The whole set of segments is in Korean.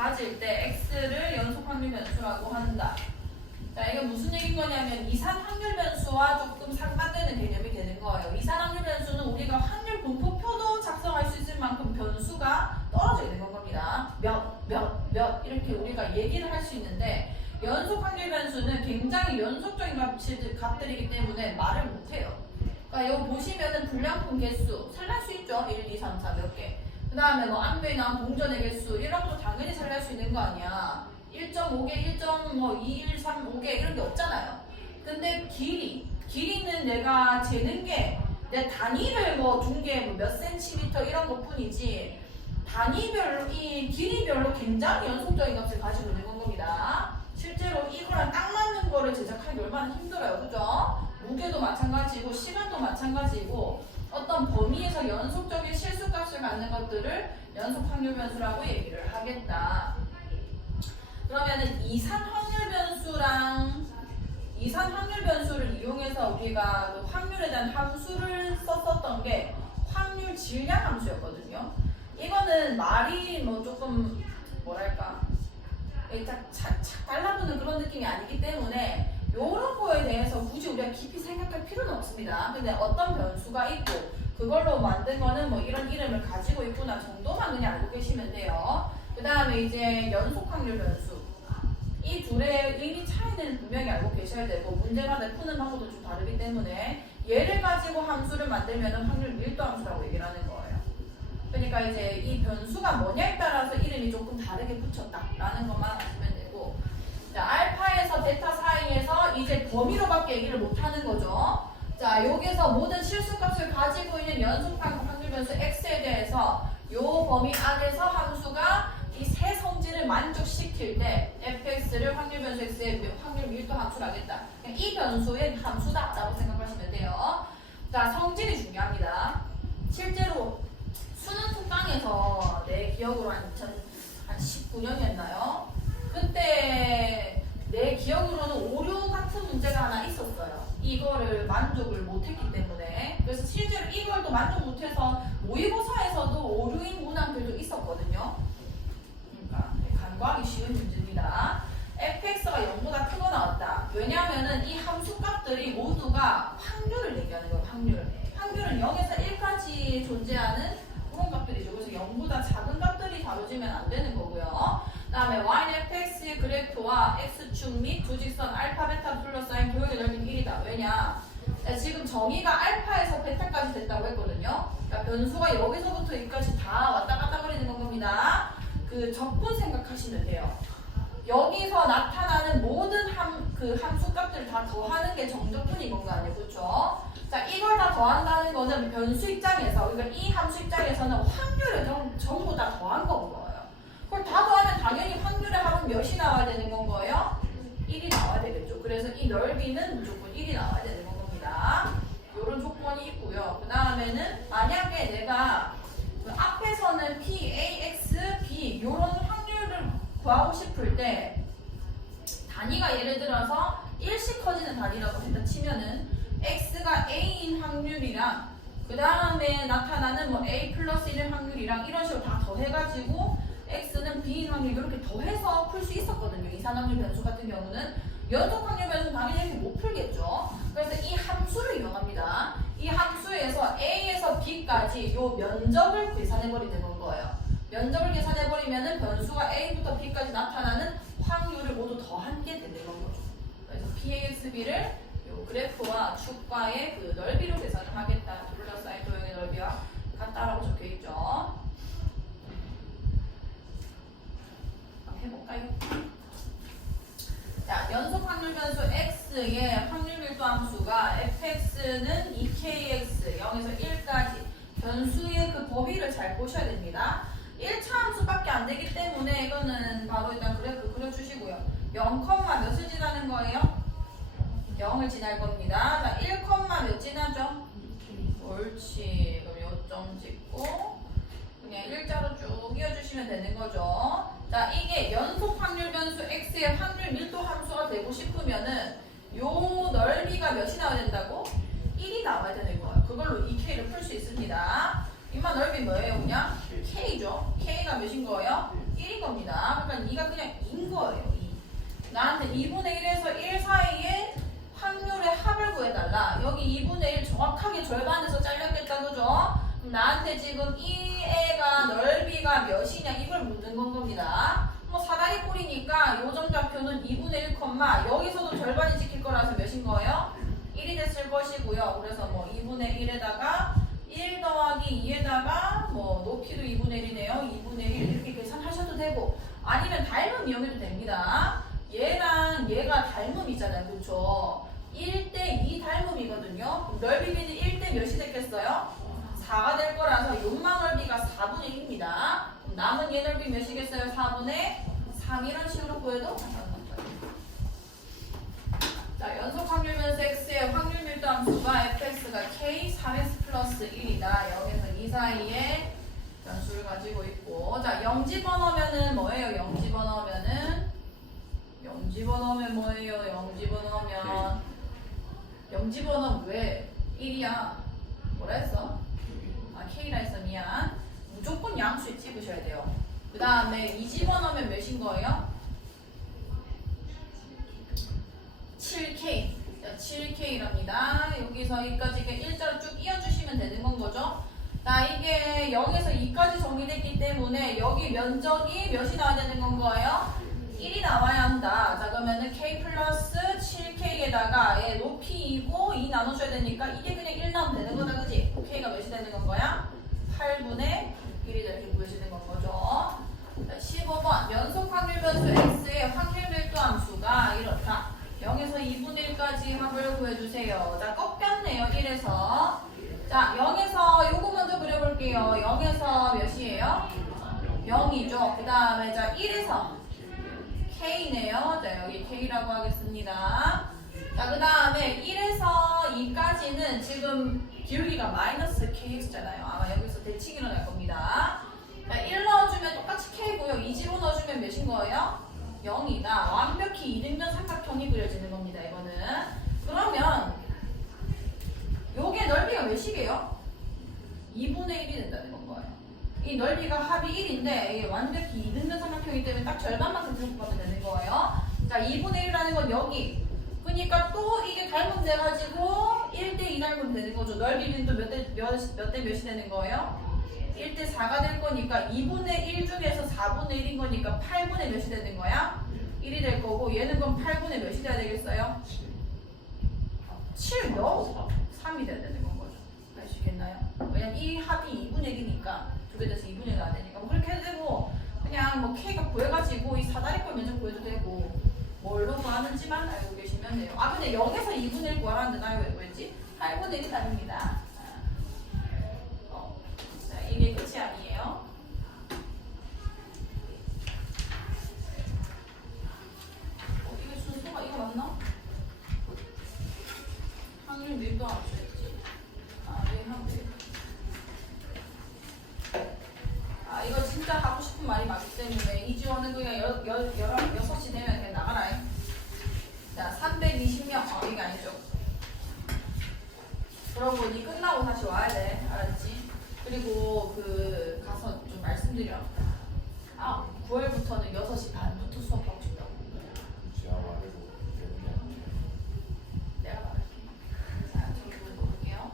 가질 때 x를 연속 확률 변수라고 한다. 자, 이게 무슨 얘기인 거냐면 이산 확률 변수와 조금 상반되는 개념이 되는 거예요. 이산 확률 변수는 우리가 확률 분포표도 작성할 수 있을 만큼 변수가 떨어져 있는 겁니다. 몇 이렇게 우리가 얘기를 할 수 있는데 연속 확률 변수는 굉장히 연속적인 값들이기 때문에 말을 못해요. 그러니까 여기 보시면은 불량품 개수 살릴 수 있죠. 1, 2, 3, 4 몇 개. 그 다음에 뭐 암배에 나온 동전의 개수 이런 것도 당연히 살릴 수 있는 거 아니야. 1.5개, 1.2, 1, 3, 5개 이런 게 없잖아요. 근데 길이는 내가 재는 게 내 단위를 뭐 중계 몇 센티미터 이런 것 뿐이지 단위별로 이 길이별로 굉장히 연속적인 값을 가지고 있는 겁니다. 실제로 이거랑 딱 맞는 거를 제작하기 얼마나 힘들어요. 그죠? 무게도 마찬가지고 시간도 마찬가지고 어떤 범위에서 연속적인 실수값을 갖는 것들을 연속 확률 변수라고 얘기를 하겠다. 그러면은 이산 확률 변수를 이용해서 우리가 그 확률에 대한 함수를 썼었던 게 확률 질량 함수였거든요. 이거는 말이 뭐 조금 뭐랄까 착 달라붙는 그런 느낌이 아니기 때문에 이런 거에 대해서 굳이 우리가 깊이 생각할 필요는 없습니다. 근데 어떤 변수가 있고 그걸로 만든 거는 뭐 이런 이름을 가지고 있구나 정도만 그냥 알고 계시면 돼요. 그 다음에 이제 연속 확률 변수. 이 둘의 의미 차이는 분명히 알고 계셔야 되고 문제마다 푸는 방법도 좀 다르기 때문에 얘를 가지고 함수를 만들면 확률 밀도 함수라고 얘기를 하는 거예요. 그러니까 이제 이 변수가 뭐냐에 따라서 이름이 조금 다르게 붙였다라는 것만 아시면 되고 자, 알파에서 베타 사이에서 이제 범위로밖에 얘기를 못하는 거죠. 자, 여기서 모든 실수값을 가지고 있는 연속 확률 변수 x에 대해서 요 범위 안에서 함수가 이 세 성질을 만족시킬 때 fx를 확률 변수 x의 확률 밀도 함수로 하겠다. 이 변수의 함수다라고 생각하시면 돼요. 자, 성질이 중요합니다. 실제로 수능 특강에서 내 기억으로 한 2019년이었나요? 그때 내 기억으로는 오류 같은 문제가 하나 있었어요. 이거를 만족을 못했기 때문에. 그래서 실제로 이걸 또 만족 못해서 모의고사에서도 오류인 문항들도 있었거든요. 그러니까 간과하기 쉬운 문제입니다. fx가 0보다 크거 나왔다. 왜냐하면은 이 함수값들이 모두가 확률을 얘기하는 거예요. 확률은 0에서 1까지 존재하는 그런 값들이죠. 그래서 0보다 작은 값들이 다뤄지면 안 되는 거고요. 그 다음에 y는 fx의 그래프와 x축 및 두 직선 알파, 베타 둘러싸인 도형의 넓이는 1이다. 왜냐? 지금 정의가 알파에서 베타까지 됐다고 했거든요. 그러니까 변수가 여기서부터 여기까지 다 왔다 갔다 거리는 겁니다. 그 적분 생각하시면 돼요. 여기서 나타나는 모든 함수값들을 다 더하는 게 정적분인 건가 아니에요. 그렇죠? 자, 이걸 다 더한다는 거는 변수 입장에서, 그러니까 이 함수 입장에서는 확률을 전부 다 더한 건 거예요. 그걸 다 더하면 당연히 확률의 합은 몇이 나와야 되는 건 거예요? 1이 나와야 되겠죠. 그래서 이 넓이는 무조건 1이 나와야 되는 건 겁니다. 이런 조건이 있고요. 그 다음에는 만약에 내가 그 앞에서는 P, A, X, B 이런 확률을 구하고 싶을 때 단위가 예를 들어서 1씩 커지는 단위라고 했다 치면은 X가 A인 확률이랑 그 다음에 나타나는 뭐 A 플러스 1인 확률이랑 이런 식으로 다 더해가지고 X는 B인 확률 이렇게 더해서 풀 수 있었거든요. 이산 확률 변수 같은 경우는 연속 확률 변수 당연히 이렇게 못 풀겠죠. 그래서 이 함수를 이용합니다. 이 함수에서 A에서 B까지 요 면적을 계산해버리는 건 거예요. 면적을 계산해버리면은 변수가 A부터 B까지 나타나는 확률을 모두 더한 게 되는 거죠. 그래서 PAXB를 요 그래프와 축과의 그 넓이로 계산을 하겠다. 둘러싸인 도형의 넓이와 같다라고 적혀 있죠. 한번 해볼까요? 자, 연속 확률 변수 x의 확률 밀도 함수가 fx는 2kx 0에서 1까지 변수의 그 범위를 잘 보셔야 됩니다. 1차 함수밖에 안 되기 때문에 이거는 바로 일단 그래프 그려주시고요. 0, 몇을 지나는 거예요? 0을 지날 겁니다. 자, 1, 몇 지나죠? 옳지. 그럼 요점 찍고 그냥 일자로 쭉 이어주시면 되는 거죠. 자, 이게 연속 확률 변수 x의 확률 밀도 함수가 되고 싶으면은 요 넓이가 몇이 나와야 된다고? 1이 나와야 되는 거예요. 그걸로 2k를 풀 수 있습니다. 이마 넓이 뭐예요? 그냥 k죠. k가 몇인 거예요? 1인 겁니다. 그러니까 절반에서 잘렸겠다, 그죠? 그럼 나한테 지금 이 애가 넓이가 몇이냐 이걸 묻는 건 겁니다. 뭐 사다리 꼴이니까 요점 좌표는 2분의 1, 여기서도 절반이 찍힐 거라서 몇인 거예요? 1이 됐을 것이고요. 그래서 뭐 2분의 1에다가 1 더하기 2에다가 뭐 높이도 2분의 1이네요. 2분의 1 이렇게 계산하셔도 되고 아니면 닮음 이용해도 됩니다. 얘랑 얘가 닮음이잖아요. 그렇죠? 1대 2 닮음이거든요. 넓이 비는 1대 몇이 됐겠어요? 4가 될 거라서 요망 넓이가 4분의 1입니다. 남은 얘 넓이 몇이겠어요? 4분의 3 이런 식으로 구해도 자, 연속 확률 변수 x의 확률 밀도 함수가 fx가 k 3x 플러스 1이다. 0에서 2 사이에 변수를 가지고 있고 자, 0 집어넣으면은 뭐예요? 0 집어넣으면은 0 집어넣으면 뭐예요? 0 집어넣으면 0 집어넣으면 왜? 1이야. 뭐라 했어? 아, k라 했어. 미안. 무조건 양수에 찍으셔야 돼요. 그 다음에 2 집어넣으면 몇인 거예요? 7K. 자, 7K랍니다. 여기서 여기까지 일자로 쭉 이어주시면 되는 건 거죠. 자, 이게 0에서 2까지 정리됐기 때문에 여기 면적이 몇이 나와야 되는 건 거예요? 1이 나와야 한다. 자, 그러면은 K 플러스 7K에다가 얘 높이이고 2 나눠줘야 되니까 이게 그냥 1 나오면 되는 거다, 그지? K가 몇이 되는 건 거야? 8분의 1이 이렇게 구해지는 건 거죠. 자, 15번. 연속 확률 변수 X의 확률 밀도 함수가 이렇다. 0에서 2분의 1까지 합을 구해주세요. 자, 꺾였네요. 1에서. 자, 0에서 요거 먼저 그려볼게요. 0에서 몇이에요? 0이죠. 그 다음에 자, 1에서 K네요. 자, 여기 K라고 하겠습니다. 자, 그 다음에 1에서 2까지는 지금 기울기가 마이너스 KX잖아요. 아마 여기서 대칭 일어날 겁니다. 자, 1 넣어주면 똑같이 K고요. 2 집어넣어주면 몇인 거예요? 0이다. 완벽히 이등변 삼각형이 그려지는 겁니다. 이거는. 그러면 요게 넓이가 몇이게요? 2분의 1이 된다는 건 거예요. 이 넓이가 합이 1인데 이게 완벽히 이등변 삼각형이기 때문에 딱 절반만큼 들고 가면 되는 거예요. 자, 2분의 1이라는 건 여기. 그러니까 또 이게 닮음돼가지고 1대 2 닮으면 되는 거죠. 넓이는 또 몇 대 몇이 되는 거예요? 1대 4가 될 거니까 2분의 1 중에서 4분의 1인 거니까 8분의 몇이 되는 거야? 1이 될 거고 얘는 그럼 8분의 몇이 돼야 되겠어요? 7 몇? 3이 돼야 되는 건 거죠. 알 수 있겠나요? 왜냐면 이 합이 2분의 1이니까 두 개 돼서 2분의 1이 나야 되니까 뭐 그렇게 해도 되고 그냥 뭐 K가 구해가지고 이 사다리꼴 면적 구해도 되고 뭘로 구하는지만 알고 계시면 돼요. 아 근데 0에서 2분의 1 구하라는데 나 왜 구했지? 8분의 1이 답입니다. 이게 끝이 아니에요. 이거 순서가 이거 맞나? 확률 밀도 함수였지. 아, 네, 확률. 아, 이거 진짜 하고 싶은 말이 많기 때문에 이지원은 그냥 6시 되면 그냥 나가라. 자, 320명. 이게 아니죠. 그러고 니 끝나고 다시 와야 돼. 알았지? 그리고 그 가서 좀 말씀드려. 아, 9월부터는 6시 반부터 수업하고 싶다고. 제가 말해도 내가 말할게. 자, 저기 볼게요.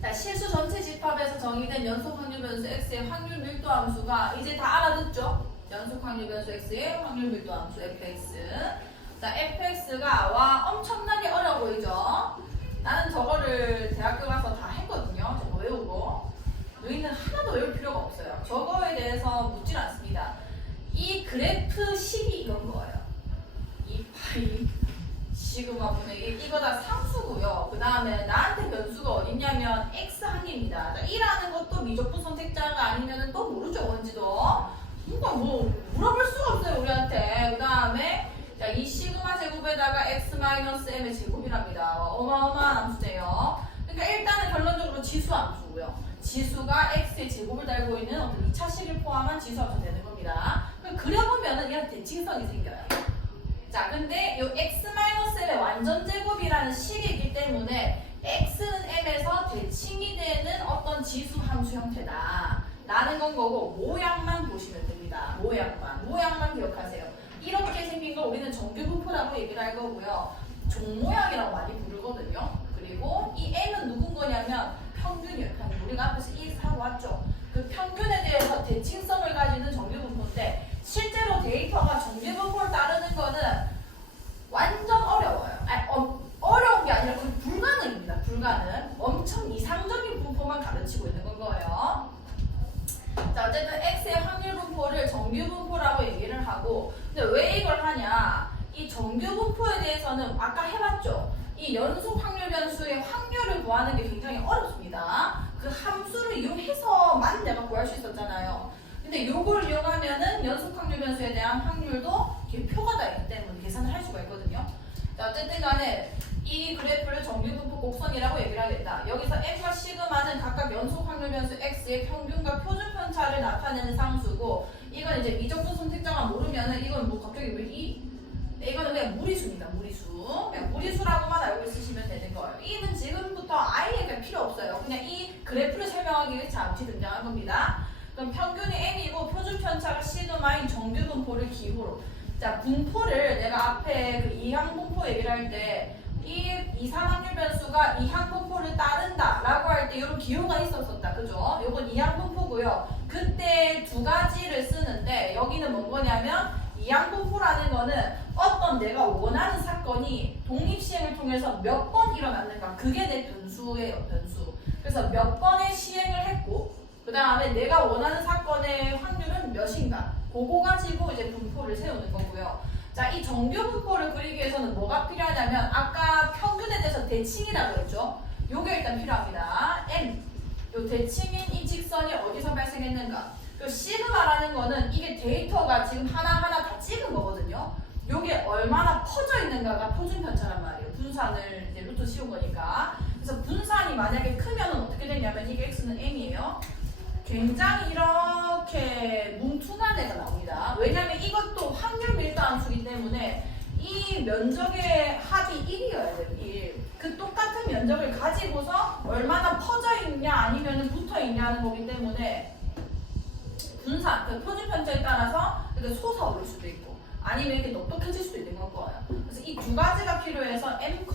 자, 실수 전체 집합에서 정의된 연속 확률 변수 x의 확률 밀도 함수가 이제 다 알아듣죠? 연속 확률 변수 x의 확률 밀도 함수 fx. 자, fx가 와 엄청나게 어려워 보이죠? 나는 저거를 대학교 가서 다 했거든요. 저거 외우고. 너희는 하나도 외울 필요가 없어요. 저거에 대해서 묻질 않습니다. 이 그래프 식이 이건 거예요. 이 파이 시그마분의 1 이거 다 상수고요. 그 다음에 나한테 변수가 어딨냐면 x 항입니다. 1하는 것도 미적분 선택자가 아니면 또 모르죠. 뭔지도. 그러니까 뭐 물어볼 수가 없어요. 우리한테. 그 다음에 자, 이 시그마 제곱에다가 x-m의 제곱이랍니다. 어마어마한 함수예요. 그러니까 일단은 결론적으로 지수 함수고요. 지수가 x의 제곱을 달고 있는 어떤 2차식을 포함한 지수 함수 되는 겁니다. 그럼 그려보면은 이런 대칭성이 생겨요. 자, 근데 이 x-m의 완전 제곱이라는 식이기 때문에 x는 m에서 대칭이 되는 어떤 지수 함수 형태다. 라는 건 거고 모양만 보시면 됩니다. 모양만 기억하세요. 이렇게 생긴 걸 우리는 정규부호라고 얘기를 할 거고요. 종모양이라고 많이 부르거든요. 그리고 이 M은 누군 거냐면 평균이에요. 평균. 우리가 앞에서 이 하고 왔죠. 그 평균에 대해서 대칭성을 가지는 정규분포인데 실제로 데이터가 정규분포를 따르는 거는 완전 어려워요. 아니, 어려운 게 아니라 거의 불가능입니다. 불가능. 엄청 이상적인 분포만 가르치고 있는 건 거예요. 자, 어쨌든 X의 확률 분포를 정규 분포라고 얘기를 하고, 근데 왜 이걸 하냐? 이 정규 분포에 대해서는 아까 해봤죠? 이 연속 확률 변수의 확률을 구하는 게 굉장히 어렵습니다. 그 함수를 이용해서만 내가 구할 수 있었잖아요. 근데 이걸 이용하면은 연속 확률 변수에 대한 확률도 이렇게 표가 다 있기 때문에 계산을 할 수가 있거든요. 자, 어쨌든 간에 이 그래프를 정규분포 곡선이라고 얘기를 하겠다. 여기서 M과 시그마는 각각 연속 확률 변수 X의 평균과 표준 편차를 나타내는 상수고, 이건 이제 미적분 선택자가 모르면은 이건 뭐 갑자기 왜 이거는 그냥 무리수입니다. 무리수. 그냥 무리수라고만 알고 있으시면 되는 거예요. 이는 지금부터 아예 그냥 필요 없어요. 그냥 이 그래프를 설명하기 위해 잠시 등장한 겁니다. 그럼 평균이 M이고 표준 편차가 시그마인 정규분포를 기호로. 자, 분포를 내가 앞에 그 이항 분포 얘기를 할 때 이 이상 확률 변수가 이항 분포를 따른다라고 할 때 이런 기호가 있었었다. 그죠? 요건 이항 분포고요. 그때 두 가지를 쓰는데 여기는 뭔 거냐면 이항 분포라는 거는 어떤 내가 원하는 사건이 독립시행을 통해서 몇 번 일어났는가, 그게 내 변수예요. 변수. 그래서 몇 번의 시행을 했고 그 다음에 내가 원하는 사건의 확률은 몇인가, 그거 가지고 이제 분포를 세우는 거고요. 자, 이 정규 분포를 그리기 위해서는 뭐가 필요하냐면 아까 평균에 대해서 대칭이라고 했죠. 요게 일단 필요합니다. M. 요 대칭인 이 직선이 어디서 발생했는가. 그 시그마라는 거는 이게 데이터가 지금 하나하나 다 찍은 거거든요. 요게 얼마나 퍼져 있는가가 표준 편차란 말이에요. 분산을 이제 루트 씌운 거니까. 그래서 분산이 만약에 크면은 어떻게 되냐면 이게 X는 M이에요. 굉장히 이렇게 뭉퉁한 애가 나옵니다. 왜냐면 이것도 확률 밀도 함수이기 때문에 이 면적의 합이 1이어야 돼요. 1. 그 똑같은 면적을 가지고서 얼마나 퍼져 있냐 아니면 붙어 있냐는 거기 때문에 분산, 그 표준 편차에 따라서 이렇게 솟아오를 수도 있고 아니면 이렇게 똑똑해질 수도 있는 건 거예요. 그래서 이 두 가지가 필요해서 M,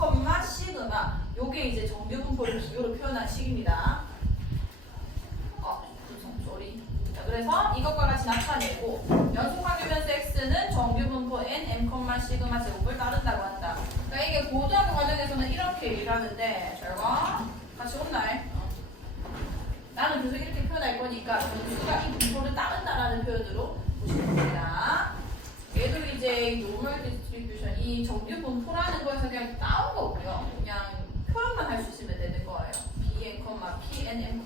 시그마 요게 이제 정규 분포를 기호로 표현한 식입니다. 그래서 이것과 같이 나타내고 연속 확률 변수 X는 정규 분포 N, M, 시그마 제곱을 따른다고 한다. 그러니까 이게 고등학교 과정에서는 이렇게 얘기를 하는데 결과 같이 온날 나는 계속 이렇게 표현할 거니까 변수가 이 분포를 따른다라는 표현으로 보시면 됩니다. 얘도 이제 노멀 디스트리뷰션, 이 정규 분포라는 거에서 그냥 따온 거고요. 그냥 표현만 할 수 있으면 되는 거예요. Bn, Pn, M,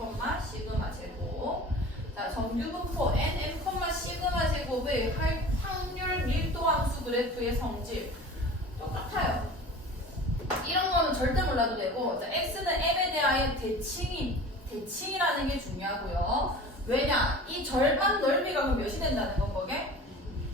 시그마 제곱. 자, 정규분포 N, M, 시그마 제곱의 확률 밀도 함수 그래프의 성질 똑같아요. 이런 거는 절대 몰라도 되고, 자, X는 M에 대하여 대칭이라는 게 중요하고요. 왜냐? 이 절반 넓이가 그럼 몇이 된다는 건 거게?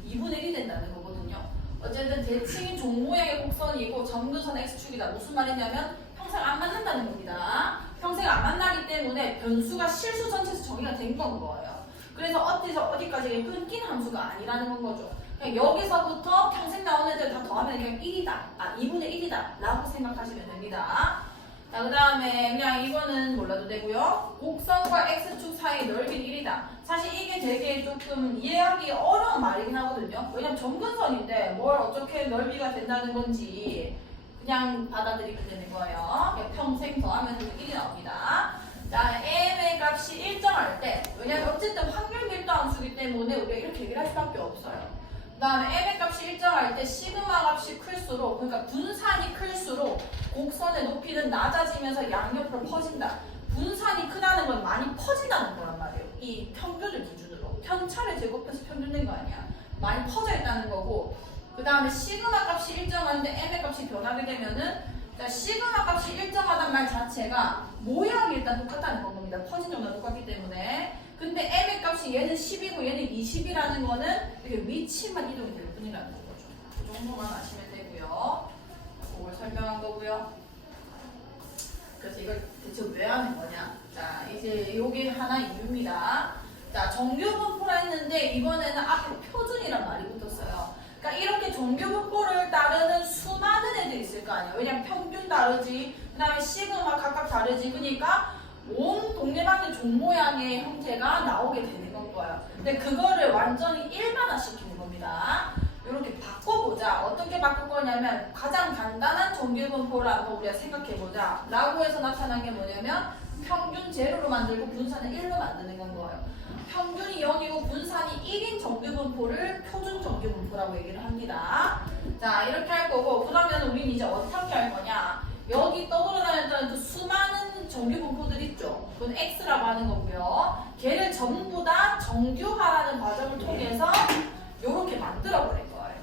2분의 1이 된다는 거거든요. 어쨌든 대칭인 종모양의 곡선이고 점근선 X축이다. 무슨 말이냐면 평생 안 만난다는 겁니다. 평생 안 만나기 때문에 변수가 실수 전체에서 정의가 된 건 거예요. 그래서 어디서 어디까지 끊긴 함수가 아니라는 건 거죠. 그냥 여기서부터 평생 나온 애들 다 더하면 그냥 1이다. 2분의 1이다. 라고 생각하시면 됩니다. 자, 그 다음에 그냥 이거는 몰라도 되고요. 곡선과 X축 사이 넓이는 1이다. 사실 이게 되게 조금 이해하기 어려운 말이긴 하거든요. 왜냐면 점근선인데 뭘 어떻게 넓이가 된다는 건지 그냥 받아들이면 되는 거예요. 평생 더하면 1이 나옵니다. 자, M의 값이 일정할 때, 왜냐면 어쨌든 확률 밀도 함수이기 때문에 우리가 이렇게 얘기를 할 수밖에 없어요. 그 다음에 M의 값이 일정할 때 시그마 값이 클수록, 그러니까 분산이 클수록 곡선의 높이는 낮아지면서 양옆으로 퍼진다. 분산이 크다는 건 많이 퍼진다는 거란 말이에요. 이 평균을 기준으로. 편차를 제곱해서 평균된 거 아니야. 많이 퍼져 있다는 거고, 그 다음에 시그마 값이 일정한데 M의 값이 변하게 되면은, 자, 시그마 값이 일정하단 말 자체가 모양이 일단 똑같다는 겁니다. 퍼진 정도가 똑같기 때문에. 근데 M의 값이 얘는 10이고 얘는 20이라는 거는 이렇게 위치만 이동이 될 뿐이라는 거죠. 그 정도만 아시면 되고요. 그걸 설명한 거고요. 그래서 이걸 대체 왜 하는 거냐? 자, 이제 요게 하나 이유입니다. 자, 정규분포라 했는데 이번에는 앞에 표준이란 말이 붙었어요. 그러니까 이렇게 정규분포를 따르는 수많은 애들이 있을 거 아니에요. 왜냐면 평균 다르지, 그 다음에 시그마 각각 다르지. 그러니까 온 동네방네 종 모양의 형태가 나오게 되는 건 거예요. 근데 그거를 완전히 일반화시키는 겁니다. 이렇게 바꿔보자. 어떻게 바꿀 거냐면 가장 간단한 정규분포를 한번 우리가 생각해보자 라고 해서 나타난 게 뭐냐면 평균 제로로 만들고 분산을 1로 만드는 건 거예요. 평균이 0이고 분산이 1인 정규분포를 표준 정규분포라고 얘기를 합니다. 자, 이렇게 할 거고, 그러면 우리는 이제 어떻게 할 거냐. 여기 떠돌아다녔던 그 수많은 정규분포들 있죠. 그건 X라고 하는 거고요. 걔를 전부 다 정규화라는 과정을 통해서 이렇게 만들어 버릴 거예요.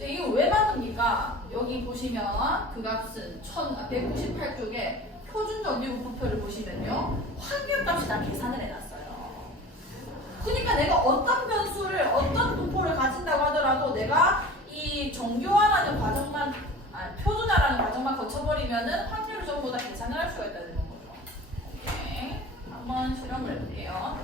이거 왜 만듭니까? 여기 보시면 그 값은 198쪽에 표준 정규분포표를 보시면요. 환경값이 다 계산을 해놨어요. 그러니까 내가 어떤 변수를, 어떤 분포를 가진다고 하더라도 내가 이 정교화라는 과정만, 표준화라는 과정만 거쳐버리면은 확률을 전부 다 계산을 할 수가 있다는 거죠. 오케이. 한번 실험을 해볼게요.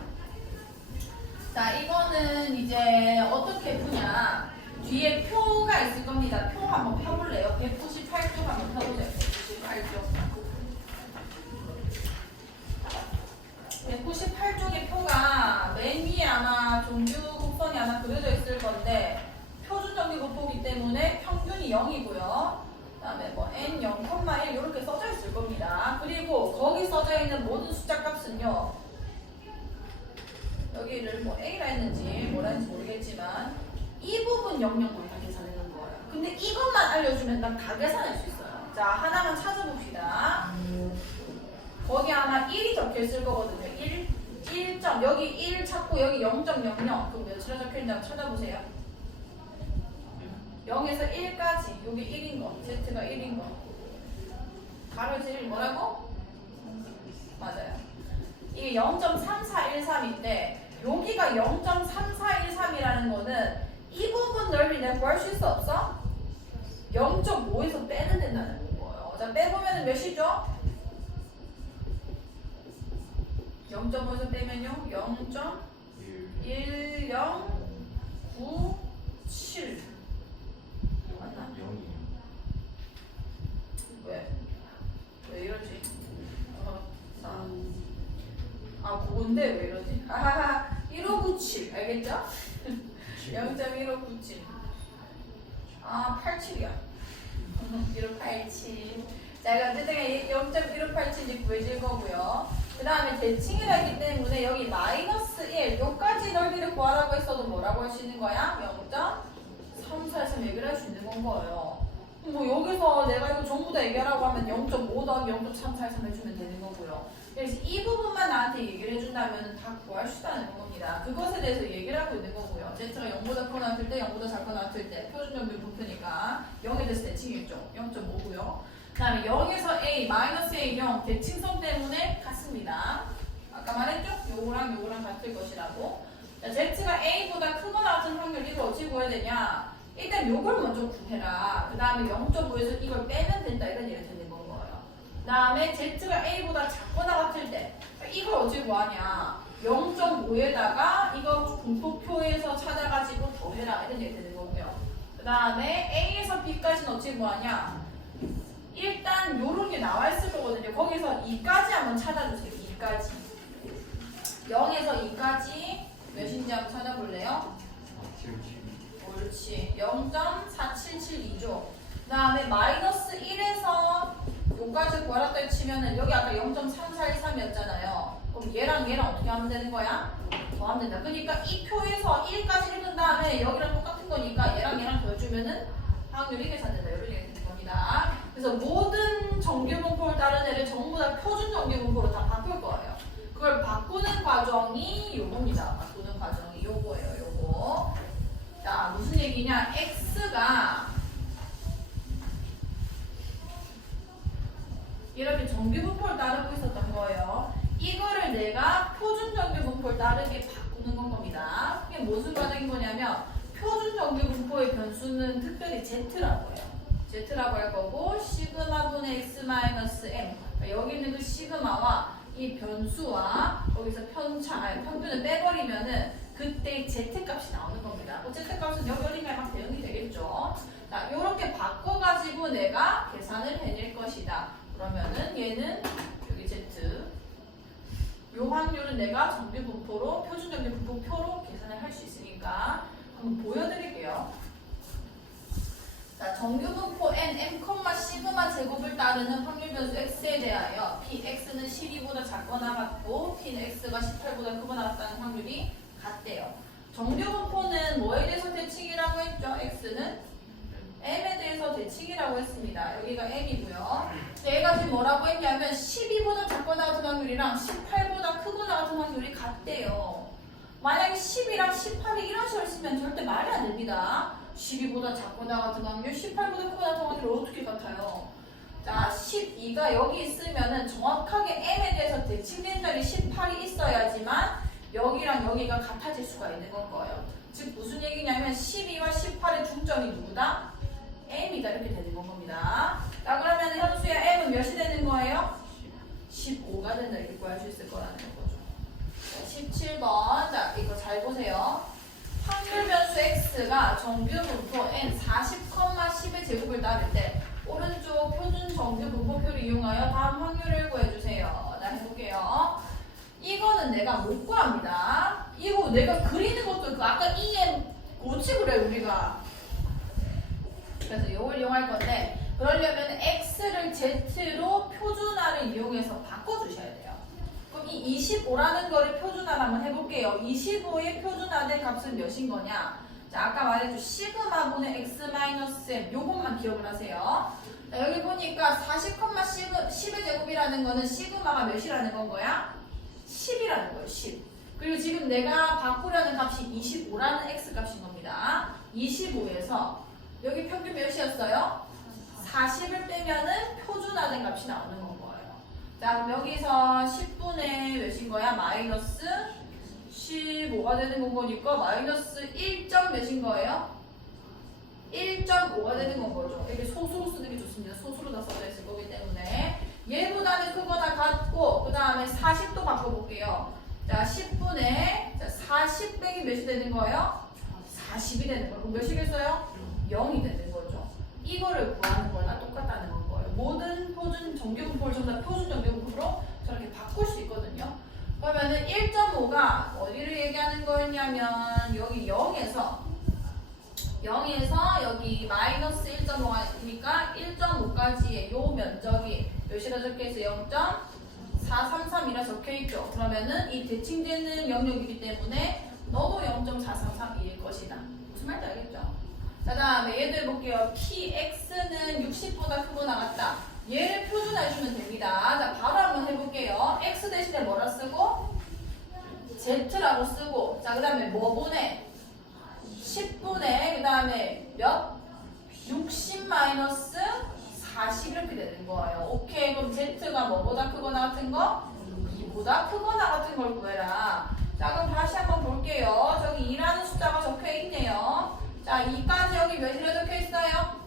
자, 이거는 이제 어떻게 푸냐. 뒤에 표가 있을 겁니다. 표 한번 펴볼래요? 198쪽 한번 펴보세요. 198쪽. 198쪽의 표가 맨 위에 아마 종규 곡선이 하나 그려져 있을 건데 표준 정규분포이기 때문에 평균이 0이고요. 그 다음에 뭐 n 0,1 이렇게 써져 있을 겁니다. 그리고 거기 써져 있는 모든 숫자 값은요. 여기를 뭐 a라 했는지 뭐라 했는지 모르겠지만 이 부분 00 거의 다 계산해 놓은 거예요. 근데 이것만 알려주면 난 다 계산할 수 있어요. 자, 하나만 찾아봅시다. 거기 아마 1이 적혀 있을 거거든요. 1점. 여기 1 찾고 여기 0.00. 그럼 몇으로 적혀 있는지 한번 찾아보세요. 0에서 1까지. 여기 1인 거. Z가 1인 거. 가로질 뭐라고? 맞아요. 이게 0.3413인데 여기가 0.3413이라는 거는 이 부분 넓이 내가 구할 수 있어 없어? 0.5에서 빼면 된다는 거예요. 자, 빼보면 몇이죠? 0.5에서 빼면요 0.1097 맞나? 0이에요. 왜 이러지? 그건데 왜 이러지? 아하하 1597 알겠죠? 0.1597 87이야 1587 자, 이거 어쨌든 0.1587이 구해질 거고요. 그 다음에 대칭이라 했기 때문에 여기 마이너스 1 여기까지 넓이를 구하라고 했어도 뭐라고 할 수 있는 거야? 0.34에서 얘기를 할 수 있는 건 거예요. 뭐 여기서 내가 이거 전부 다 얘기하라고 하면 0.5 더하기 0.343 해주면 되는 거고요. 그래서 이 부분만 나한테 얘기를 해준다면 다 구할 수 있다는 겁니다. 그것에 대해서 얘기를 하고 있는 거고요. Z가 0보다 커 나왔을 때, 0보다 작거 나왔을 때 표준 정규분포니까 0에 대해서 대칭이겠죠. 0.5고요. 그 다음에 0에서 A, 마이너스 A, 0 대칭성 때문에 같습니다. 아까 말했죠? 요거랑 같을 것이라고. 자, Z가 A보다 크거나 같은 확률 이걸 어찌 구해야 되냐? 일단 요걸 먼저 구해라. 그 다음에 0.5에서 이걸 빼면 된다. 이런 얘기가 되는 건 거예요. 그 다음에 Z가 A보다 작거나 같을 때 이걸 어찌 구하냐? 0.5에다가 이거 분포표에서 찾아가지고 더해라. 이런 얘기 되는 거고요. 그 다음에 A에서 B까지는 어찌 구하냐? 일단 요런 게 나와 있을 거거든요. 거기서 2까지 한번 찾아주세요. 2까지. 0에서 2까지 몇인지 한번 찾아볼래요? 77. 옳지. 0.4772죠. 그 다음에 마이너스 1에서 요까지 구하라 치면은 여기 아까 0.3413이었잖아요. 그럼 얘랑 어떻게 하면 되는 거야? 더하면 된다. 그러니까 이 표에서 1까지 해둔 다음에 여기랑 똑같은 거니까 얘랑 더해주면은 확률이 계산된다. 이런 얘기 되는 겁니다. 그래서 모든 정규분포를 따른 애를 전부 다 표준 정규분포로 다 바꿀 거예요. 그걸 바꾸는 과정이 요겁니다. 바꾸는 과정이 요거예요. 요거. 자, 무슨 얘기냐? X가 이렇게 정규분포를 따르고 있었던 거예요. 이거를 내가 표준 정규분포를 따르게 바꾸는 건 겁니다. 이게 무슨 과정인 거냐면 표준 정규분포의 변수는 특별히 Z라고 해요. Z라고 할 거고 시그마분의 X 마이너스 M 그러니까 여기 있는 그 시그마와 이 변수와 거기서 평균을 빼버리면은 그때 Z 값이 나오는 겁니다. Z 값은 여기 어딘가에 막 대응이 되겠죠. 자, 이렇게 바꿔가지고 내가 계산을 해낼 것이다. 그러면은 얘는 여기 Z. 요 확률은 내가 정규 분포로 표준 정규 분포표로 계산을 할 수 있으니까 한번 보여드릴게요. 자, 정규 분포 n, m, 시그마 제곱을 따르는 확률 변수 x에 대하여 px는 12보다 작거나 같고 p는 x가 18보다 크거나 같다는 확률이 같대요. 정규 분포는 뭐에 대해서 대칭이라고 했죠? x는 m에 대해서 대칭이라고 했습니다. 여기가 m이고요. 얘가 지금 뭐라고 했냐면 12보다 작거나 같은 확률이랑 18보다 크거나 같은 확률이 같대요. 만약에 10이랑 18이 이런 식으로 쓰면 절대 말이 안 됩니다. 12보다 작거나 같은 확률, 18보다 크거나 같은 확률이 어떻게 같아요? 자, 12가 여기 있으면은 정확하게 m에 대해서 대칭된 자리 18이 있어야지만 여기랑 여기가 같아질 수가 있는 건 거예요. 즉 무슨 얘기냐면 12와 18의 중점이 누구다? m이다 이렇게 되는 건 겁니다. 자, 그러면 현수의 m은 몇이 되는 거예요? 15가 된다 이렇게 구할 수 있을 거라는 거죠. 자, 17번. 자, 이거 잘 보세요. 확률 변수 x가 정규 분포 n 40, 10의 제곱을 따를 때 오른쪽 표준 정규 분포표를 이용하여 다음 확률을 구해주세요. 자, 해볼게요. 이거는 내가 못 구합니다. 이거 내가 그리는 것도 그 아까 EM 고치고 그래 우리가. 그래서 이걸 이용할 건데 그러려면 x를 z로 표준화를 이용해서 바꿔주셔야 돼요. 그럼 이 25라는 거를 표준화를 한번 해볼게요. 25의 표준화된 값은 몇인 거냐? 자, 아까 말했죠. 시그마분의 x 마이너스 m 요것만 기억을 하세요. 자, 여기 보니까 40, 10의 제곱이라는 거는 시그마가 몇이라는 건 거야? 10이라는 거예요. 10. 그리고 지금 내가 바꾸려는 값이 25라는 x 값인 겁니다. 25에서 여기 평균 몇이었어요? 40을 빼면은 표준화된 값이 나오는 건 거예요. 자, 그럼 여기서 10분의 몇인 거야? 마이너스 15가 되는 건 거니까 마이너스 1점 몇인 거예요? 1.5가 되는 건 거죠. 이렇게 소수로 쓰는 게 좋습니다. 소수로 다 써져 있을 거기 때문에 얘보다는 크거나 같고 그 다음에 40도 바꿔볼게요. 자, 10분의 40 빼기 몇이 되는 거예요? 40이 되는 거예요. 그럼 몇이겠어요? 0이 되는 거죠. 이거를 구하는 거랑 똑같다는 건 거예요. 모든 표준 정규분포를 전부 다 표준 정규분포로 저렇게 바꿀 수 있거든요. 그러면은 1.5가 어디를 얘기하는 거였냐면 여기 0에서 여기 마이너스 1.5니까 1.5까지의 요 면적이 몇이라 적혀있어요? 0.433이라 적혀있죠. 그러면은 이 대칭되는 영역이기 때문에 너도 0.433일 것이다. 무슨 말인지 알겠죠? 자, 다음에 얘도 해볼게요. px는 60보다 크거나 같다. 얘를 표준화해주면 됩니다. 자, 바로 한번 해볼게요. x 대신에 뭐라 쓰고? z라고 쓰고. 자, 그 다음에 뭐분의 10분의 그 다음에 몇? 60 마이너스 40 이렇게 되는 거예요. 오케이. 그럼 z가 뭐보다 크거나 같은 거? 2보다 크거나 같은 걸 구해라. 자, 그럼 다시 한번 볼게요. 저기 2라는 숫자가 적혀 있네요. 자, 2까지 여기 몇이라 적혀 있어요?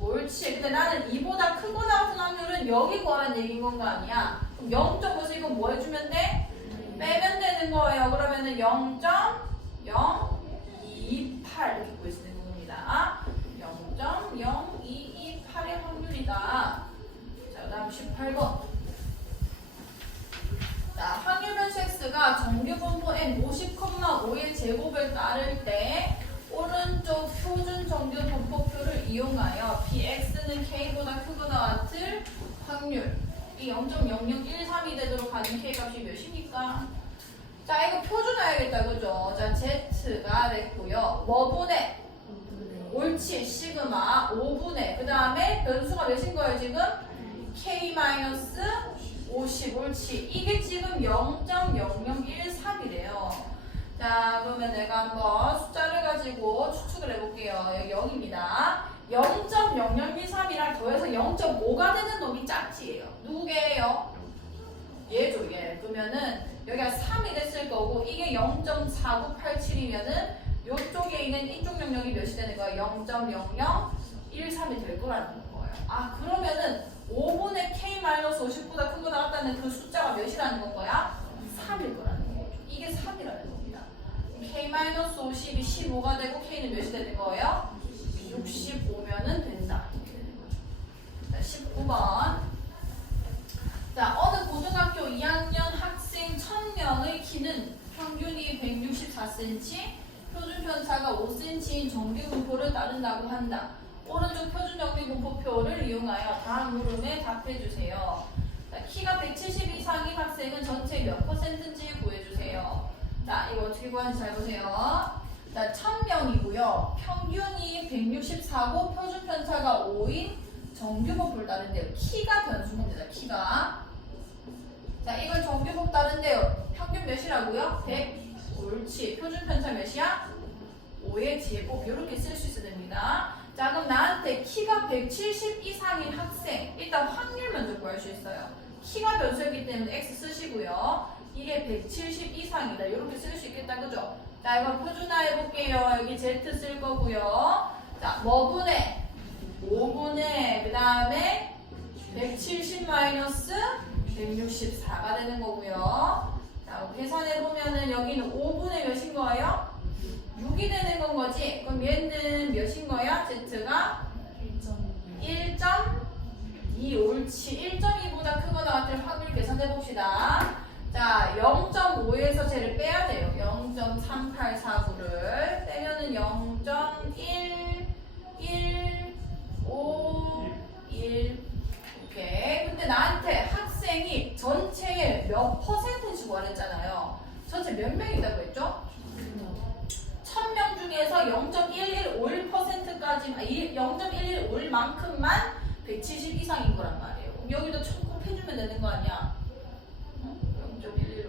옳지. 근데 나는 2보다 크거나 같은 확률은 여기 구하라는 얘기인 건 거 아니야? 그럼 0.5에서 이거 뭐 해주면 돼? 빼면 되는 거예요. 그러면은 0.0228 이렇게 구해주는 겁니다. 0.0228의 확률이다. 자, 그 다음 18번. 자, 확률 변수 x가 정규 분포 n 50,5의 제곱을 따를 때 오른쪽 표준 정규 분포표를 이용하여 bx는 k보다 크거나 같을 확률 이 0.0013이 되도록 하는 k 값이 몇입니까? 자, 이거 표준화해야겠다, 그죠? 자, z가 됐고요. 뭐분의? 옳지, 시그마 5분의 그 다음에 변수가 몇인 거예요, 지금? k-50 옳지. 이게 지금 0.0013이래요. 자, 그러면 내가 한번 숫자를 가지고 추측을 해볼게요. 여기 0입니다. 0.0013이랑 더해서 0.5가 되는 놈이 짝지예요. 누구게요? 얘죠, 얘. 그러면은 여기가 3이 됐을 거고 이게 0.4987이면은 요쪽에 있는 이쪽 영역이 몇이 되는 거예요? 0.0013이 될 거라는 거예요. 아, 그러면은 5분의 k-50보다 크거나 같다는 그 숫자가 몇이라는 건 거야? 3일 거라는 거죠. 이게 3이라는 겁니다. k-50이 15가 되고 k는 몇이 되는 거예요? 65면은 된다. 이렇게 되는 거죠. 자, 19번. H인 정규분포를 따른다고 한다. 오른쪽 표준 정규분포표를 이용하여 다음 물음에 답해주세요. 자, 키가 170 이상인 학생은 전체 몇 %인지 구해주세요. 자, 이거 어떻게 구하는지 잘 보세요. 자, 1000명이고요. 평균이 164고 표준 편차가 5인 정규분포를 따른대요. 키가 변수인 겁니다. 키가. 자, 이걸 정규분포 따른대요. 평균 몇이라고요? 100. 옳지. 표준 편차 몇이야? 5의 제곱. 이렇게 쓸 수 있어야 됩니다. 자, 그럼 나한테 키가 170 이상인 학생. 일단 확률 먼저 구할 수 있어요. 키가 변수이기 때문에 x 쓰시고요. 이게 170 이상이다. 이렇게 쓸 수 있겠다. 그죠? 자, 이거 표준화 해볼게요. 여기 z 쓸 거고요. 자, 뭐분의 5분의 그 다음에 170 마이너스 164가 되는 거고요. 자, 계산해보면은 여기는 5분의 몇인 거예요? 6이 되는 건 거지? 그럼 얘는 몇인 거야? z가? 1.2 옳지. 1.2보다 크거나 같을 확률 계산해봅시다. 자, 0.5에서 쟤를 빼야 돼요. 0.3849를 빼면은 0.1, 1, 5, 1 오케이. 근데 나한테 학생이 전체의 몇 %인지 구하랬잖아요. 전체 몇 명이라고 했죠? 1000명 중에서 0.115%까지 0.115만큼만 170 이상인 거란 말이에요. 그럼 여기도 1000 곱해주면 되는 거 아니야? 0.115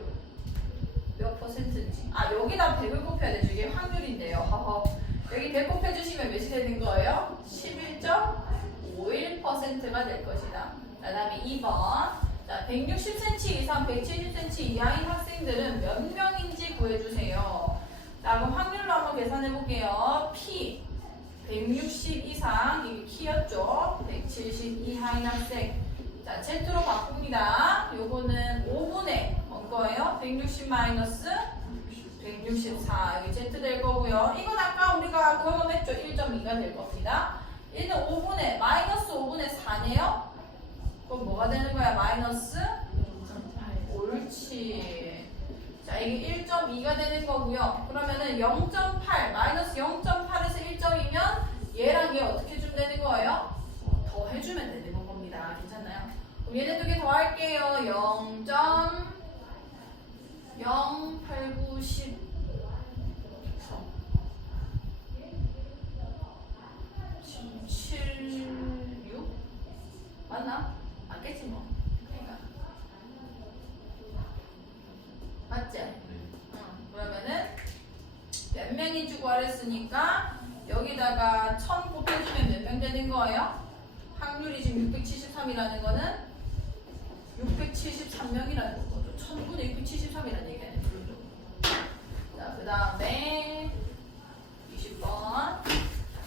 몇 %인지. 아, 여기다 100을 곱해야 되죠. 이게 확률인데요. 허허. 여기 100 곱해주시면 몇이 되는 거예요? 11.51%가 될 것이다. 그 다음에 2번. 자, 160cm 이상 170cm 이하인 학생들은 몇 명인지 구해주세요. 자, 그럼 확률로 한번 계산해 볼게요. P 160 이상 이게 키였죠. 170 이하인 학생. 자, Z로 바꿉니다. 요거는 5분의 뭔 거예요? 160 마이너스 164 여기 Z 될 거고요. 이건 아까 우리가 경험했죠. 1.2가 될 겁니다. 얘는 5분의 마이너스 5분의 4네요. 그럼 뭐가 되는 거야? 마이너스 0.8 옳지. 자, 이게 1.2가 되는 거고요. 그러면은 0.8 마이너스 0.8에서 1.2면 얘랑 얘 어떻게 해주면 되는 거예요? 더 해주면 되는 겁니다. 괜찮나요? 그럼 얘네 두 개 더 할게요. 0.0890 76 맞나? 맞겠지 뭐. 그러니까 맞지? 그러면은 몇 명인지 구하랬으니까 여기다가 1000 곱해주면 몇 명 되는 거예요? 확률이 지금 673이라는 거는 673명이라는 거죠. 1000분의 673이라는 얘기가 되는 거죠. 자, 그 다음에 20번.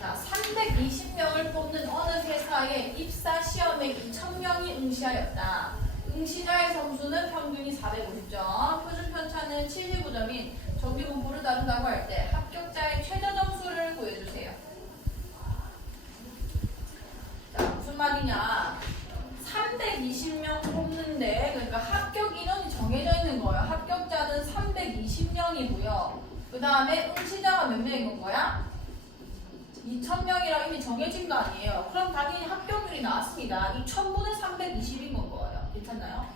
자, 320명을 뽑는 어느 회사에 입사 시험에 2000명이 응시하였다. 응시자의 점수는 평균이 450점, 표준 편차는 75점인 정규분포를 다룬다고 할 때 합격자의 최저 점수를 구해주세요. 자, 무슨 말이냐? 320명 뽑는데, 그러니까 합격 인원이 정해져 있는 거예요. 합격자는 320명이고요. 그 다음에 응시자가 몇 명인 거야? 2000명이라 이미 정해진 거 아니에요. 그럼 당연히 합격률이 나왔습니다. 2000분의 320인 건 거예요. 괜찮나요?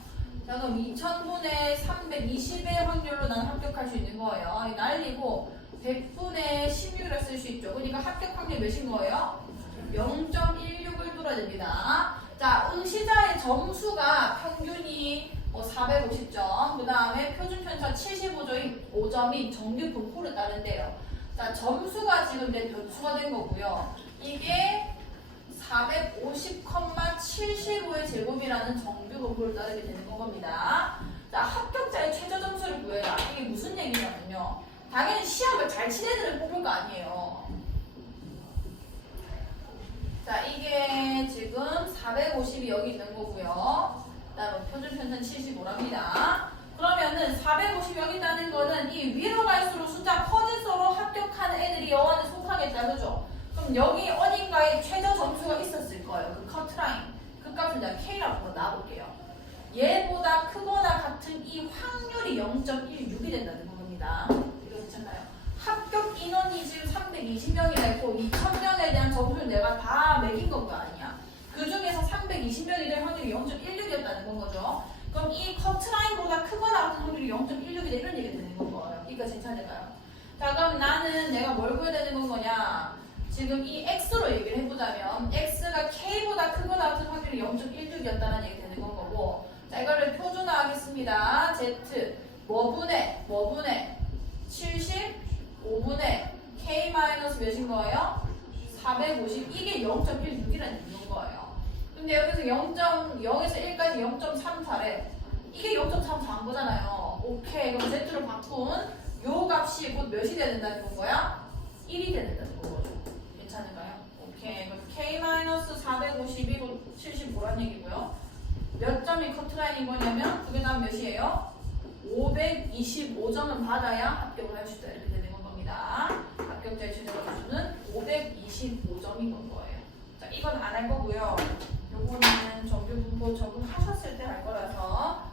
자, 그럼 2000분의 320의 확률로 나는 합격할 수 있는 거예요. 날리고 100분의 16이라 쓸 수 있죠. 그러니까 합격 확률 몇인 거예요? 0.16을 뚫어야 됩니다. 자, 응시자의 점수가 평균이 450점, 그 다음에 표준 편차 75점인 정규 분포를 따른대요. 자, 점수가 지금 내 변수가 된 거고요. 이게 450,75의 제곱이라는 정규 분포를 따르게 되는 겁니다. 자, 합격자의 최저 점수를 구해라. 이게 무슨 얘기냐면요. 당연히 시험을 잘 친 애들을 뽑을 거 아니에요. 자, 이게 지금 450이 여기 있는 거고요. 그다음에 표준 편차는 75랍니다. 그러면은 450 여기 있다는 거는 이 위로 갈수록 숫자 커질수록 합격하는 애들이 여 안에 속하겠다, 그죠? 그럼 여기 어딘가에 최저 점수가 있었을 거예요. 그 커트라인. 그 값을 내가 K라고 놔볼게요. 얘보다 크거나 같은 이 확률이 0.16이 된다는 겁니다. 이거 괜찮나요? 합격 인원이 지금 320 320명이나 있고 2,000명에 대한 점수를 내가 다 매긴 건 거 아니야. 그 중에서 320명이 될 확률이 0.16이었다는 건 거죠. 그럼 이 커트라인보다 크거나 같은 확률이 0.16이다 이런 얘기가 되는 건 거예요. 이거 괜찮을까요? 자, 그럼 나는 내가 뭘 구해야 되는 건 거냐? 지금 이 x로 얘기를 해보자면 x가 k보다 크거나 같은 확률이 0.16이었다는 얘기 되는 건 거고, 자, 이거를 표준화하겠습니다. z 뭐분의 75분의 k 마이너스 몇인 거예요? 450. 이게 0.16이라는 얘기인 거예요. 근데 여기서 0.0에서 1까지 0.34래. 이게 0.34한 거잖아요. 오케이. 그럼 z로 바꾼 요 값이 곧 몇이 돼야 된다는 건 거야? 1이 돼야 된다는 거죠. 괜찮을까요? 오케이. 그럼 k-450이 곧 75란 얘기고요. 몇 점이 커트라인인 거냐면 그게 다음 몇이에요? 525점은 받아야 합격을 할 수 있다 이렇게 되는 겁니다. 합격자의 최저 점수는 525점인 건 거예요. 자, 이건 안 할 거고요. 요거는 정규 분포 적응하셨을 때 할 거라서